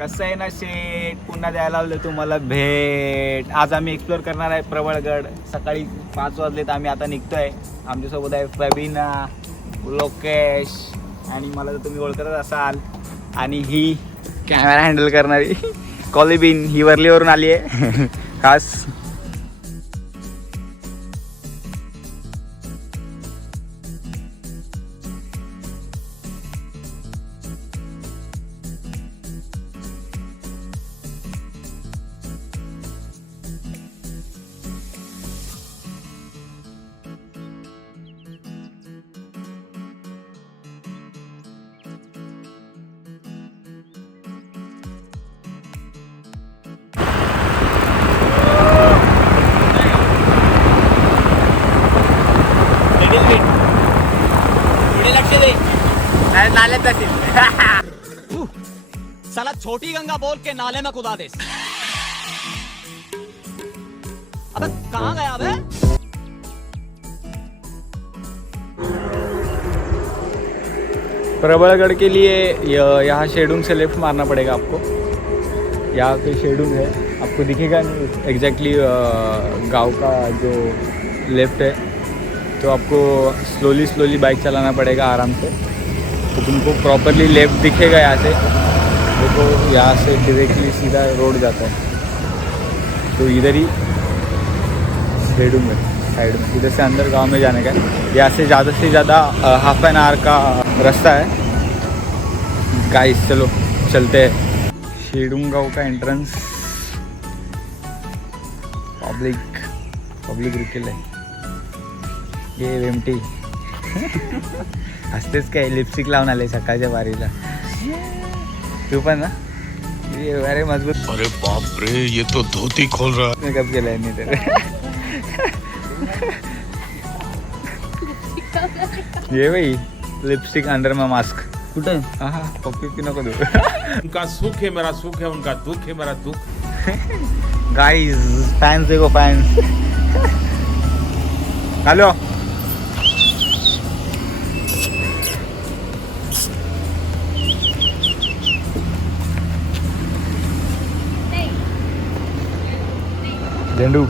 कसं आहे ना शेठ, पुन्हा द्यायला लावलं तुम्हाला भेट. आज आम्ही एक्सप्लोर करणार आहे प्रबळगड. सकाळी 5 वाजलेत, आम्ही आता निघतोय. आमच्यासोबत आहे प्रवीणा, लोकेश आणि मला तर तुम्ही ओळखतच असाल. आणि ही कॅमेरा हँडल करणारी कॉलिबिन, ही वर्लीवरून आली आहे खास. नाल्यात जातील. साला छोटी गंगा बोल के नाले में कुदा दे. अबे कहाँ गया अबे? प्रबळगढ़ के लिए यहाँ शेडुंग से लेफ्ट मारना पड़ेगा आपको. यहाँ पे शेडुंग है, आपको दिखेगा नहीं एग्जैक्टली गांव का जो लेफ्ट है. तो आपको स्लोली बाइक चलाना पड़ेगा आराम से. तो तुमको प्रॉपरली लेफ्ट दिखेगा यहाँ से. देखो यहाँ से डायरेक्टली सीधा रोड जाता है. तो इधर ही शेडुंग है साइड में. इधर से अंदर गांव में जाने का है. यहाँ से ज़्यादा हाफ एन आवर का रास्ता है. गाइस चलो चलते हैं. शेडुंग गांव का एंट्रेंस पब्लिक रुकेल आहे. ये वेमटी हसतेच काय, लिपस्टिक लावून आले सकाळच्या बारीला. तू पण ना. अरे मजबूत. अरे बाप रे, ये तो धोती खोल रहा है. मेकअप केलाय मी तर. ये भाई लिपस्टिक अंडर में मास्क. कुठे हा पप्पी नको दू. उनका सुख है मेरा सुख है, उनका दुख है मेरा दुख. गाइस फैंस देखो फैंस. हेलो झेंडू.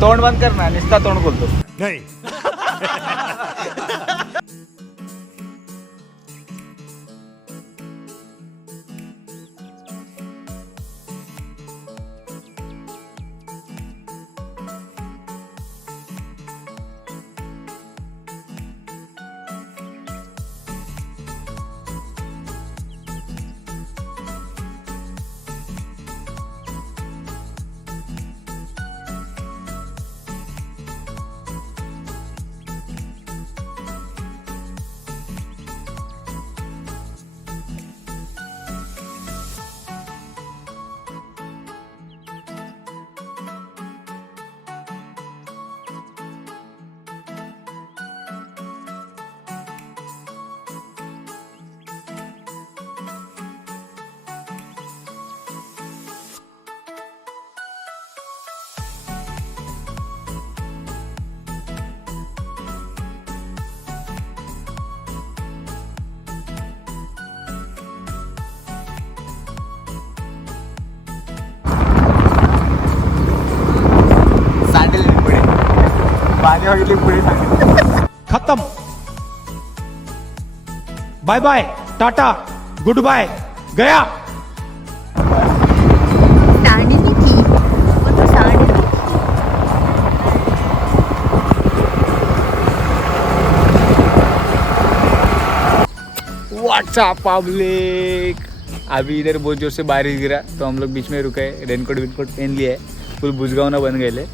तोंड बंद कर ना, नुसता तोंड खोलतो. नहीं. खत्म. Bye bye tata goodbye गया. सांडली की पण सांडली. WhatsApp public. अभी इधर बहुत जोर से बारिश गिरा तो हम लोग बीच में रुके. रेनकोट विनकोट पहन लिए, फुल बुजगावना बन गेले.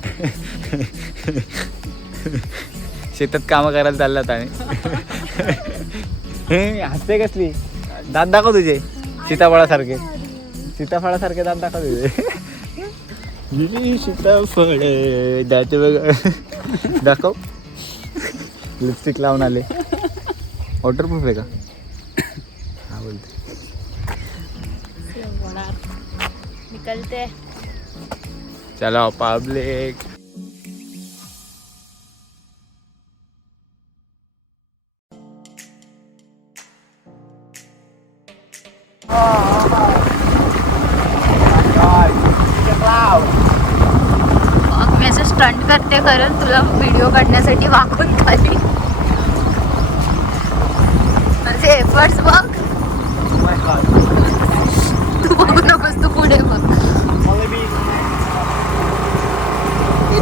शेतात कामं करायला चाललात आम्ही. हसते कसली. दात दाखव तुझे सीताफळासारखे. सीताफळासारखे दात दाखव तुझे. सीताफळ दात बघ. दाखव. लिपस्टिक लावून आले. वॉटरप्रूफ आहे का? हा बोलते. निकलते हैं। चलो पब्लिक। मी असं स्टंट करते कारण तुला व्हिडिओ काढण्यासाठी वाकून खाली माझे एफर्ट्स बघ. तू बघू नकोस, तू पुढे बघ.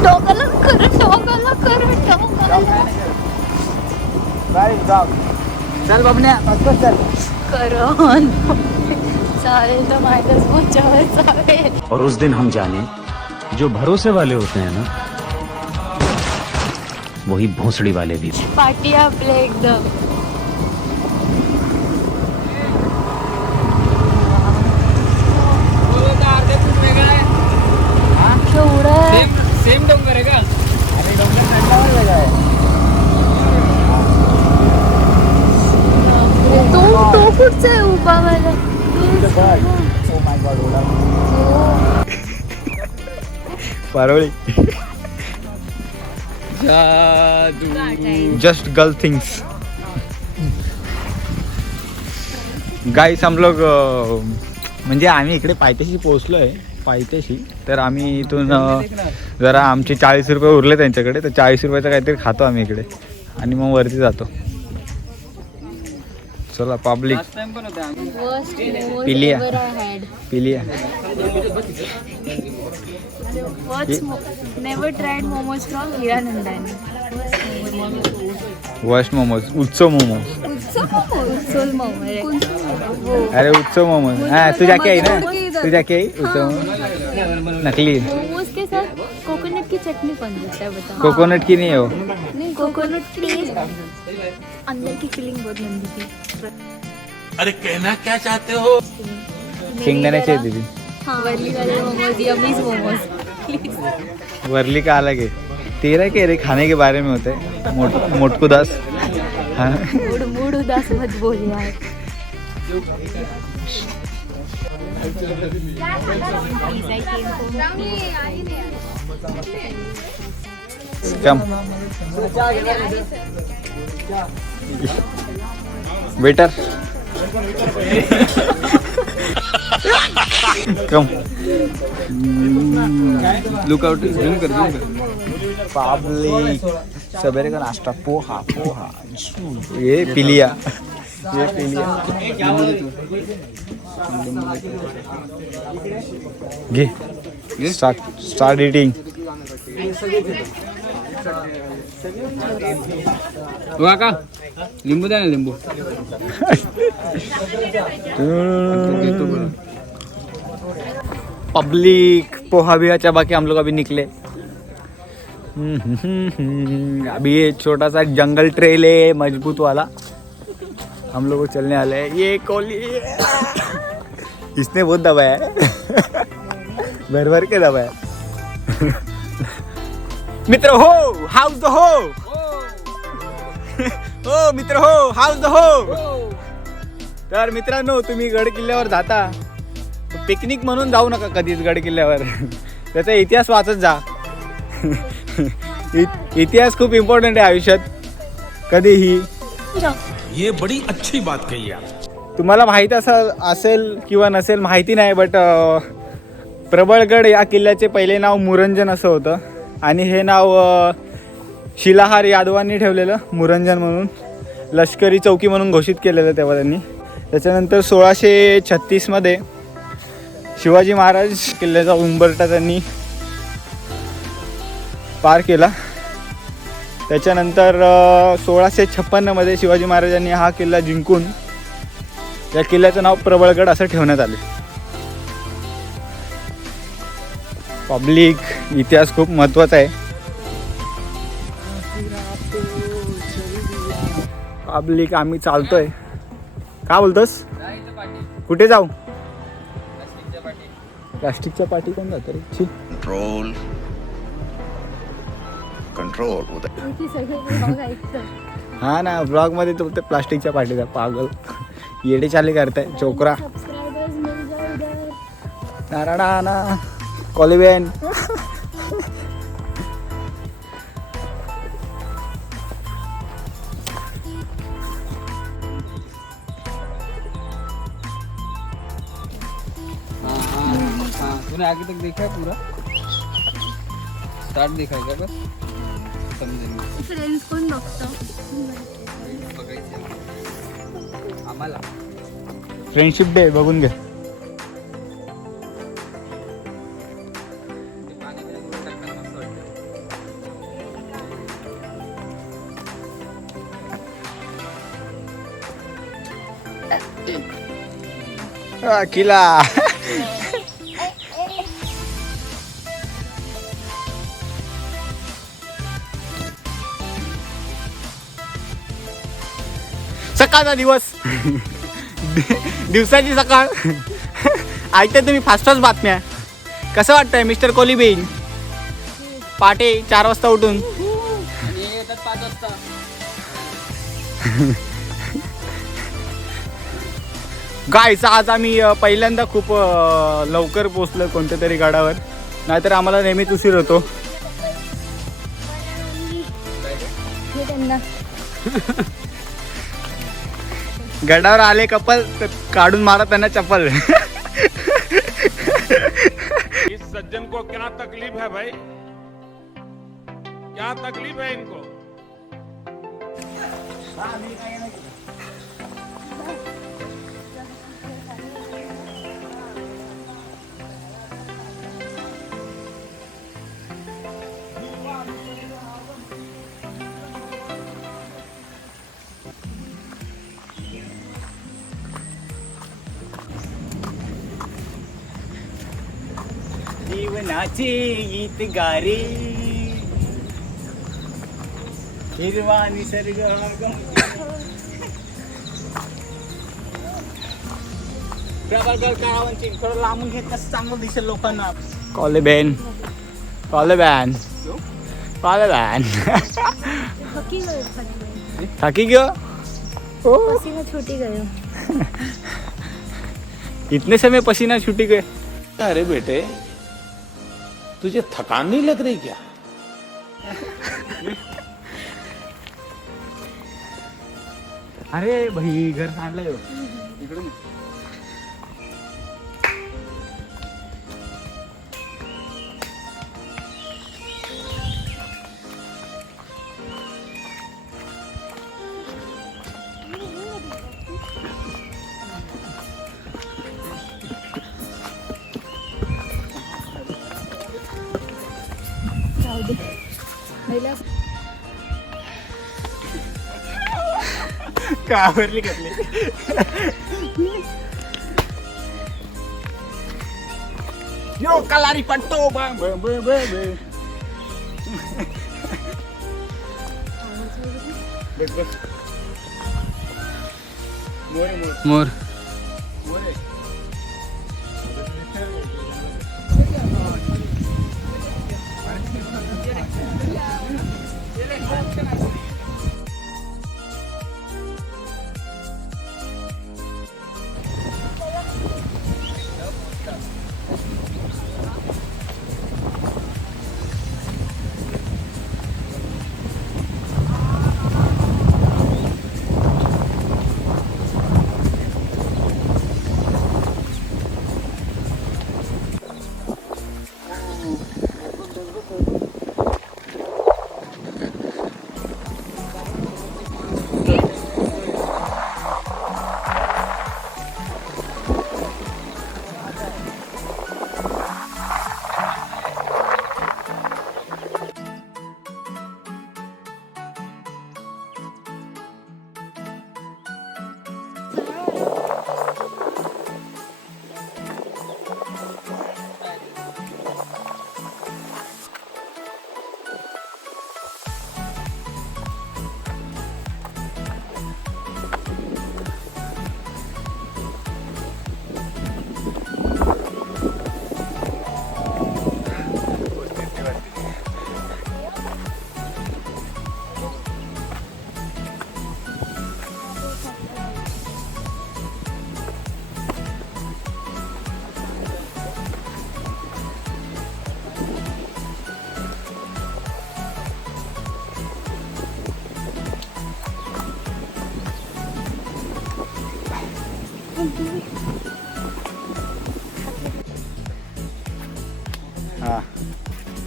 डोक्याला करंट, डोक्याला करंट, चल बबन्या चल. करण चालेल तर माझ्याच मोच्यावर चालेल. और उस दिन हम जाने जो भरोसे वाले होते हैं ना वही भोसड़ी वाले भी. पार्टी आपले एकदम. सेम डोंगर आहे का? अरे डोंगर थंडावर वेगळा आहे. तो कुठचा आहे उभा वाला? Oh my god. पारोळी. Just girl things. गाईस हम लोग म्हणजे आम्ही इकडे पायथ्याशी पोहोचलो आहे. पायथ्याशी तर आम्ही इथून जरा आमचे 40 रुपये उरले त्यांच्याकडे, तर 40 रुपयाचं काहीतरी खातो आम्ही इकडे आणि मग वरती जातो. चला पब्लिक. पिलिया पिलिया. Never tried momos from Hiranandani. Worst momos. उत्सव मोमोज. अरे उत्सव मोमोज. हाँ तुझा क्या है ना, तुझा क्या है उत्सव नकली. मोमोज के साथ कोकोनट की चटनी बन जाता है. बता. कोकोनट की नहीं है वो. नहीं कोकोनट टेस्ट अंदर की फीलिंग बहुत गंदी थी. अरे कहना क्या चाहते हो? शेंगदाण्याची आहे दीदी. हाँ वर्ली वाले मोमोज, यमीज मोमोज. वर्ली का अलग है. तेरा क्या रे खाने के बारे में होता है मोटकू दास. हाँ मूड उदास मत बोल यार. Come waiter. Come look out. Public सवेरे का नाश्ता पोहा. पोहा ये पिलिया. ये पिलिया घे. Start eating. का लिंबू द्या ना. लिंबू पब्लिक पोहा बिहाच्या बाकी हम लोग अभी निकले. अभी ये छोटा सा जंगल ट्रेल है मजबूत वाला. हम लोग को चलने वाले हैं. ये कोली इसने बहुत दबाया है. भर भर के दबाया. मित्र हो हाउस द हो. हो मित्र हो हाउस द हो. तर मित्रांनो तुम्ही गड किल्ल्यावर जाता पिकनिक म्हणून जाऊ नका कधीच गड किल्ल्यावर. त्याचा इतिहास वाचत जा. इतिहास खूप इम्पॉर्टंट आहे आयुष्यात. कधीही. ये बड़ी अच्छी बात कही आप. तुम्हाला माहीत असेल किंवा नसेल माहिती नाही, बट प्रबळगड या किल्ल्याचे पहिले नाव मुरंजन असं होतं आणि हे नाव शिलाहार यादवांनी ठेवलेलं मुरंजन म्हणून. लष्करी चौकी म्हणून घोषित केलेलं तेव्हा त्यांनी. त्याच्यानंतर 1636 मध्ये शिवाजी महाराज किल्ल्याचा उंबरठा त्यांनी पार केला. त्याच्यानंतर 1656 मध्ये शिवाजी महाराजांनी हा किल्ला जिंकून या किल्ल्याचं नाव प्रबळगड असं ठेवण्यात आले. पब्लिक इतिहास खूप महत्त्वाचा आहे. पब्लिक आम्ही चालतोय. का बोलतोस? कुठे जाऊ? प्लास्टिकच्या पाठी कोण जातं रे? Control control. हा ना ब्लॉग मध्ये तो प्लास्टिकच्या पाठीचा पागल येडे चाले करताय चोकरा. नारायणा कॉलिबेन. हाँ तूने आगे तक देखा है पूरा स्टार्ट देखा है क्या बस समजेंगे फ्रेंड्स कोण बघतो बघायचं आम्हाला फ्रेंडशिप डे बघून घे. किला सकाळचा दिवस दिवसाची सकाळ ऐकताय तुम्ही फास्ट फास्ट बातम्या. कसं वाटतंय मिस्टर कोलिबेन पहाटे 4 वाजता उठून? आणि येतात 5 वाजता. गायचा आज आम्ही पहिल्यांदा खूप लवकर पोचलो कोणत्या तरी गडावर, नाहीतर आम्हाला नेहमीच उशीर होतो. गडावर आले कपल तर काढून मारा त्यांना चप्पल. इस सज्जन को क्या तकलीफ है भाई, क्या तकलीफ है इनको? जीवनाचे गीत गारे हिरवा निसर्ग प्रभाकर काळावांची थोडं लांबून घेत कसं चांगलं दिसेल लोकांना. कॉलेबेन कॉलेबॅन कॉलेबॅन थकी गयो पसीना छूटी गयो. इतने समय पसीना छूटी गए. अरे बेटे तुझे थकान नहीं लग रही क्या? अरे भाई घर सांडलंय हो. इकडून कावरली कसली यो कलारी पट्टो बम बम बम बम. बस बस मोरे मोरे मोर More.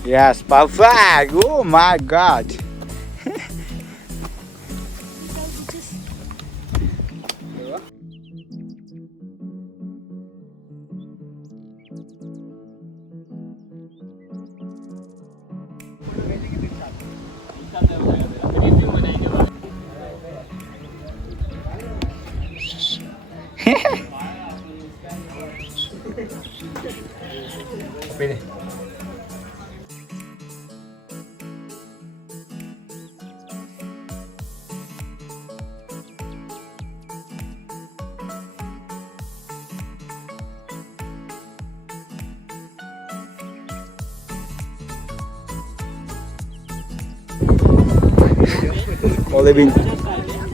Yes, perfect. Oh my God. Polybean.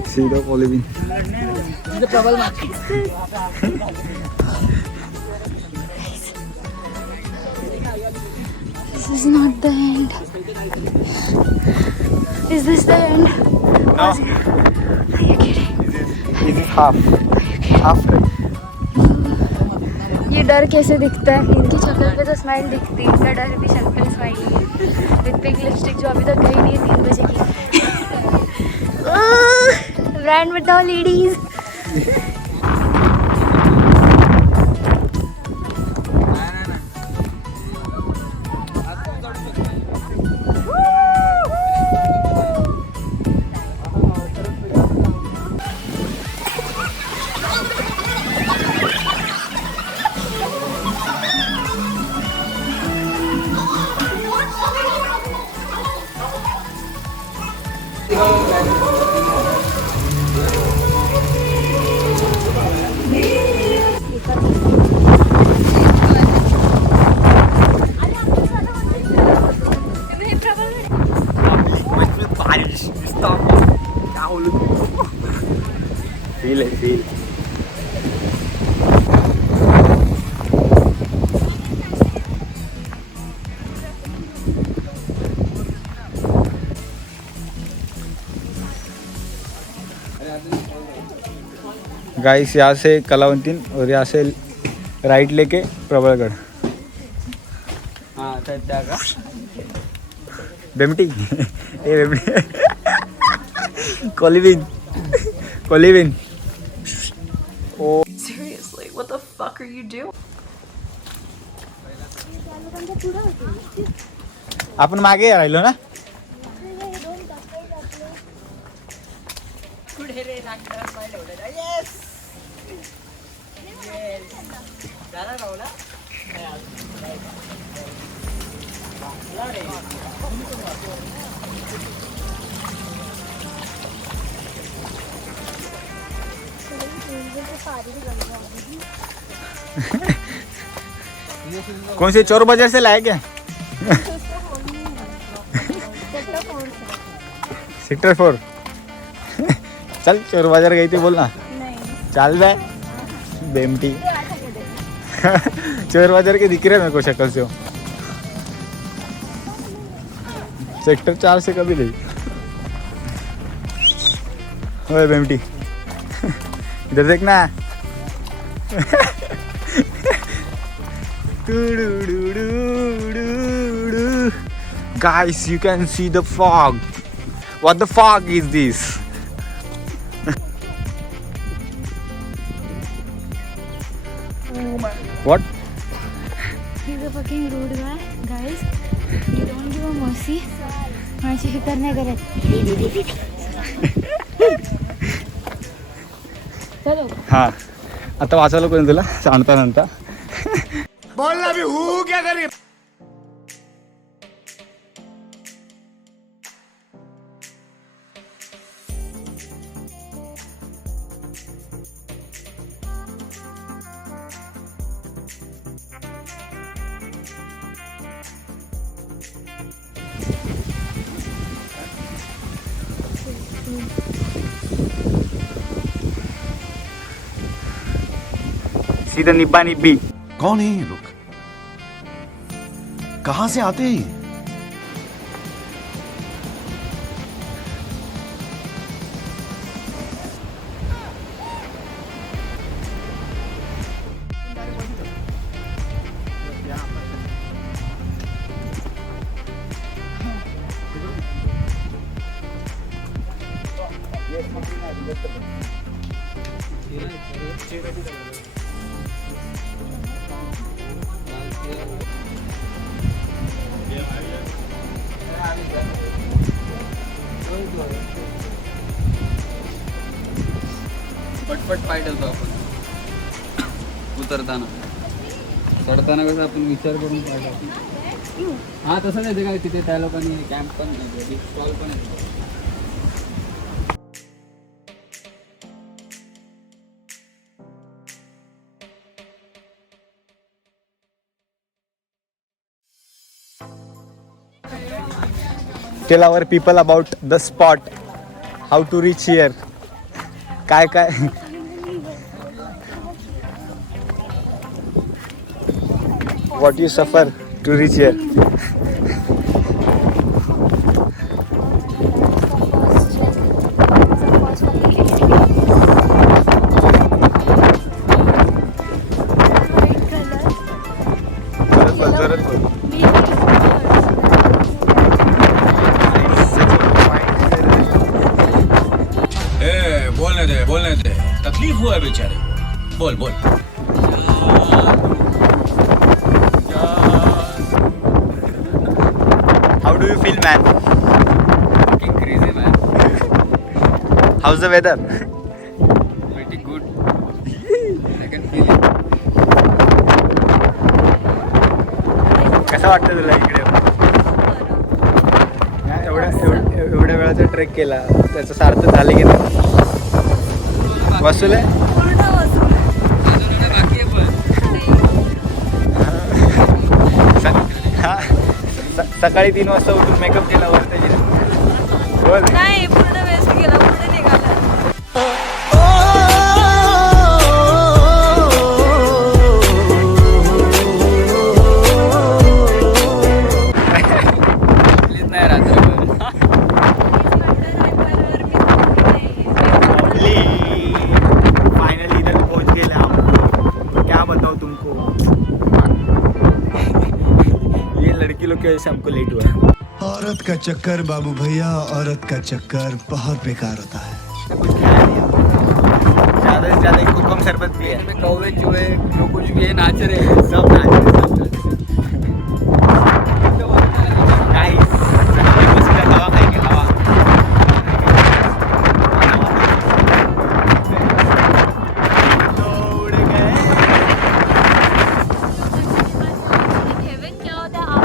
See the polybean. The trouble match. This is not the end. Is this the end? No. Are you kidding? This is half. Half. ये डर कैसे दिखता है? इनकी शक्ल पे तो स्माइल दिखती है, इनका डर भी शक्ल पे स्माइल है। विद पिंक लिपस्टिक जो अभी तक गई नहीं है 3 बजे की। ब्रांड बताओ ladies. Feel it, feel. Guys यहाँ से कलावंतीन और यहाँ से राइट लेके प्रबलगढ़। हाँ सध्या का बेमटी ए बेमटी कोलिबिन कोलिबिन। Seriously, what the fuck are you doing? आपण मागे राहिलो ना। कौन से चोर बाजार से लाए क्या? सेक्टर 4। चल चोर बाजार गई थी बोलना। चल बे बेमटी। चोर बाजार के दिख रहे मेरे को शक्ल से। सेक्टर 4 से कभी नहीं। ओए बेमटी इधर देखना। Guys, you can see the fog. What the fog is this? What? He's a fucking rude guy, guys. You don't give a mercy. माझी फिकर नाही करत. चलो. हाँ आता वाचायला कोणी तुला सांगता नंतर. बोल ना भी हूँ क्या करी. सीधा निब्बा निब्बी. कौन है ये लोग? कहां से आते हैं? पटापट पाय ठेवतो आपण उतरताना. चढताना कसं आपण विचार करून पाय ठेवतो. हा तसं नाही ते काय तिथे त्या लोकांनी कॅम्प पण नाही स्टॉल पण आहे. Tell our people about the spot, how to reach here. काय काय what you suffer to reach here. बोलने दे तकलीफ हुआ है बेचारे. बोल बोल. How do you feel man? Fucking crazy man. How's the weather? Pretty good. I can feel it. कसं वाटतं तुला इकडे? एवढ्या वेळाचा ट्रेक केला त्याचं सार्थ झाले की नाही? वसूल आहे? बाकी आहे पण. सकाळी 3 वाजता उठून मेकअप केला वरती. बोल. नाही पूर्ण वेस्ट गेला पुढे निघाला. प्लीज नाही रात्रभर. फाइनली इधर पहुंच गए हम. क्या बताऊं तुमको, ये लड़की लोग की वजह से हमको लेट हुआ है. औरत का चक्कर बाबू भैया, औरत का चक्कर बहुत बेकार होता है. ज़्यादा से ज़्यादा एक कोकम शरबत भी है. कौवे चूहे जो कुछ भी है नाच रहे हैं. सब गाइस हवा खाएंगे. हवा हेवन क्या होता है आप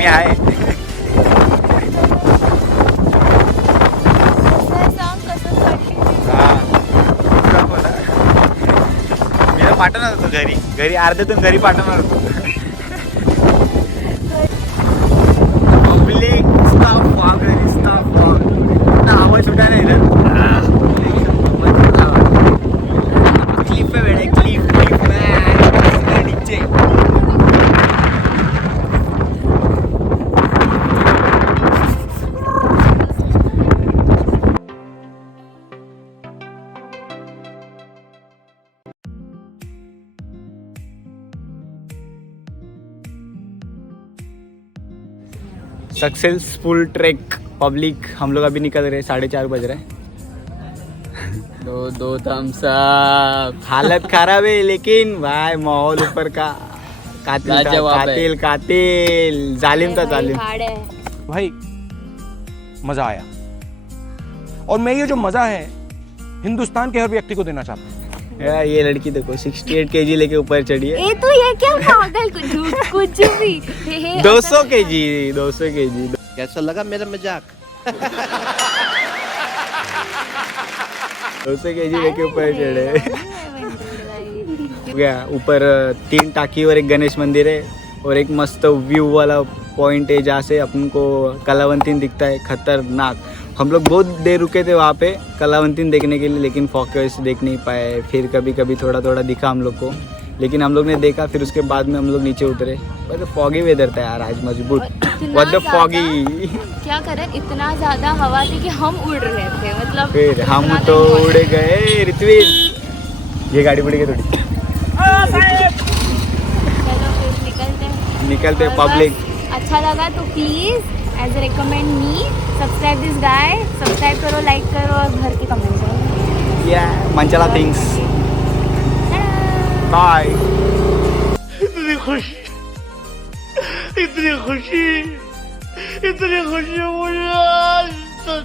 मी आहे. मी पाठवणार होतो घरी अर्ध्यातून घरी पाठवणार होतो. पब्लिक स्टाफ वगैरे स्टाफ आवाज सुटा नाही ना. क्लिप आहे वेळे क्लिप नीचे. Successful track public. हम लोग अभी निकल रहे, 4:30 बज रहे हैं. दो थम्स अप. हालत खराब है लेकिन भाई माहौल ऊपर का कातिल जालिम था जालिम. भाई मजा आया, और मैं ये जो मजा है हिंदुस्तान के हर व्यक्ति को देना चाहता हूँ. ये लड़की देखो 68 kg लेके ऊपर चढ़ी है. ए तो ये क्या पागल कुछ भी 200 kg. कैसा लगा मेरा मजाक? 200 kg लेके ऊपर चढ़े. हो गया. ऊपर 3 टाकी और एक गणेश मंदिर है और एक मस्त व्यू वाला पॉइंट है जहाँ से अपन को कलावंतीन दिखता है. खतरनाक. हम लोग बहुत देर रुके थे वहाँ पे कलावंतीन देखने के लिए, लेकिन फॉग की वजह से देख नहीं पाए। फिर कभी कभी थोड़ा थोड़ा दिखा हम लोग को, लेकिन हम लोग ने देखा। फिर उसके बाद में हम लोग नीचे उतरे। बस फॉगी वेदर था यार आज, मजबूत। व्हाट द फॉगी, क्या करें, इतना ज़्यादा हवा थी कि हम उड़ रहे थे, मतलब फिर हम इतना तो नहीं उड़ गए। ऋत्विज, ये गाड़ी बढ़ गई थोड़ी, चलो फिर निकलते और पब्लिक। बस अच्छा लगा तो please as a recommend me subscribe this guy, subscribe करो, लाइक करो और भर के कमेंट करो। या मंचला थिंग्स, बाय। इतनी खुशी मुझे आज तक